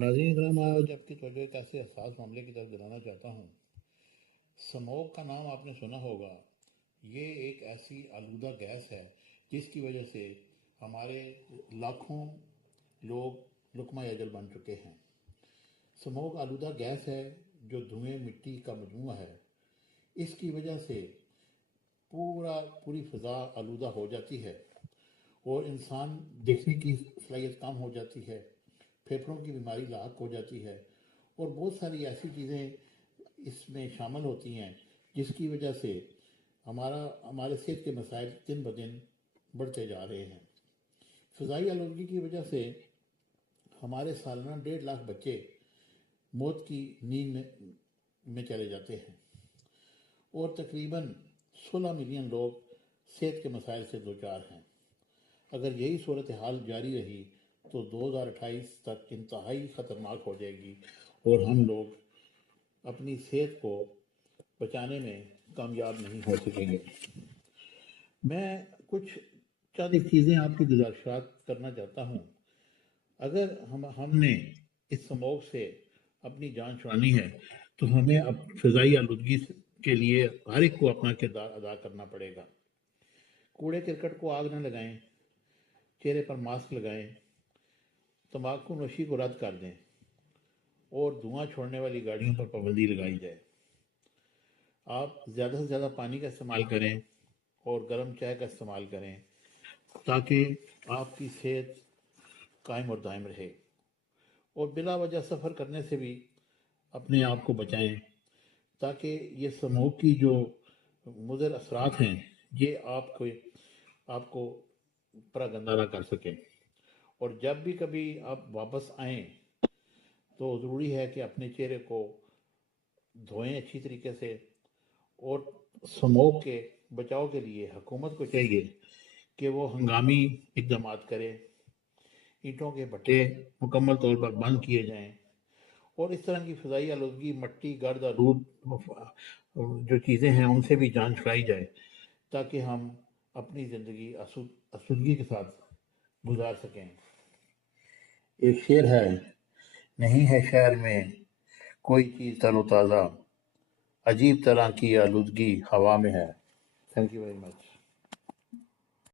नाज़रीन करम, आज आपकी तवज्जो एक ऐसे हसास मामले की तरफ दिलाना चाहता हूँ। स्मोक का नाम आपने सुना होगा। ये एक ऐसी आलूदा गैस है जिसकी वजह से हमारे लाखों लोग लुक़मा अजल बन चुके हैं। स्मोक आलूदा गैस है जो धुएं मिट्टी का मजमूआ है। इसकी वजह से पूरी फ़िज़ा आलूदा हो जाती है और इंसान देखने की सलाहियत कम हो जाती है, फेफड़ों की बीमारी लाक हो जाती है और बहुत सारी ऐसी चीज़ें इसमें शामिल होती हैं जिसकी वजह से हमारे सेहत के मसाइल दिन ब दिन बढ़ते जा रहे हैं। फ़िज़ाई आलूदगी की वजह से हमारे सालाना 1.5 लाख बच्चे मौत की नींद में चले जाते हैं और तकरीबन 16 मिलियन लोग सेहत के मसाइल से दो चार हैं। अगर यही सूरत हाल जारी रही तो 2028 तक इंतहाई ख़तरनाक हो जाएगी और हम लोग अपनी सेहत को बचाने में कामयाब नहीं हो सकेंगे। मैं कुछ चंद चीज़ें आपकी गुजारिशात करना चाहता हूँ। अगर हमने इस स्मोक से अपनी जान छुड़ानी है तो हमें अब फ़िज़ाई आलूदगी के लिए हर एक को अपना किरदार अदा करना पड़ेगा। कूड़े करकट को आग न लगाएं, चेहरे पर मास्क लगाएं, तंबाकू नोशी को रद्द कर दें और धुआं छोड़ने वाली गाड़ियों पर पाबंदी लगाई जाए। आप ज़्यादा से ज़्यादा पानी का इस्तेमाल करें और गर्म चाय का इस्तेमाल करें ताकि आपकी सेहत कायम और दायम रहे। और बिला वजह सफ़र करने से भी अपने आप को बचाएं ताकि ये स्मोक की जो मुज़र असरात हैं ये आपको परागंदा ना कर सकें। और जब भी कभी आप वापस आएँ तो ज़रूरी है कि अपने चेहरे को धोएं अच्छी तरीके से। और स्मोक के बचाव के लिए हुकूमत को चाहिए कि वो हंगामी इक़दाम करे, ईंटों के भट्टे मुकम्मल तौर पर बंद किए जाएं और इस तरह की फ़िज़ाई आलूदगी, मट्टी, गर्द, आलूद जो चीज़ें हैं उनसे भी जान छुड़ाई जाए ताकि हम अपनी ज़िंदगी आसूदगी के साथ गुजार सकें। एक शेर है, नहीं है शहर में कोई चीज़ तरोताज़ा, अजीब तरह की आलूदगी हवा में है। Thank you very much.